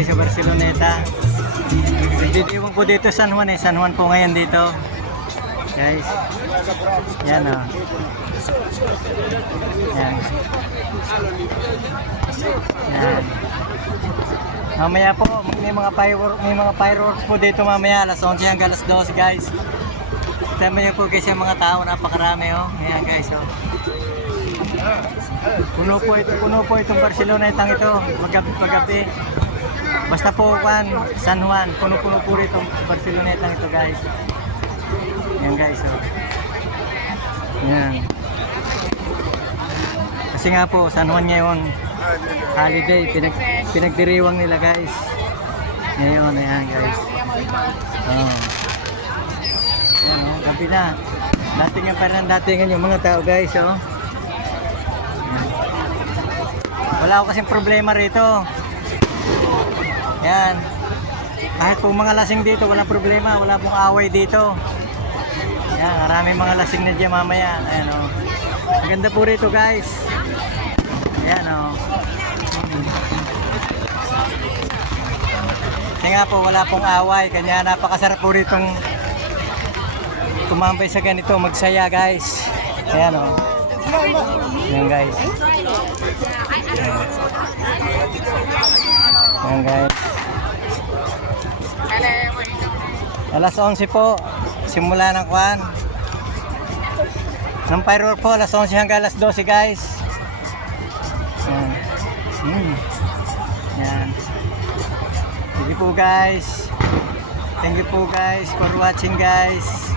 guys sa Barceloneta. Nagdidiwang po dito San Juan San Juan po ngayon dito. Guys. Yan o. Yan. Yan. Mamaya po, may mga fireworks po dito mamaya, alas 11 hanggang alas 12 guys. Tama niyo po guys yung mga tao, napakarami oh. Ayan guys oh. Puno po itong Barceloneta ito, magabi. Basta po San Juan, puno po itong Barceloneta ito guys. Ayan guys oh. Ayan. Kasi nga po, San Juan ngayon, holiday, pinagdiriwang nila guys. Ngayon, ayan guys. Oh. Ayan oh, gabi na. Datingan pa rin datingan yung mga tao guys oh. Ayan. Wala ako kasing problema rito. Ayan. Kahit po mga lasing dito, walang problema. Wala pong away dito. Ayan, maraming mga lasing na dyan mamaya. Ayan oh. Maganda po rito guys. Ayan o. Kaya nga po wala pong away. Kanya napakasarap po ritong tumambay sa ganito. Magsaya guys. Ayan o. Ayan guys. Ayan guys. Alas 11 po. Simula ng kwan. Ng firework po. Alas 11 hanggang alas 12 guys. Yan. Yan. Thank you po guys. Thank you po guys for watching guys.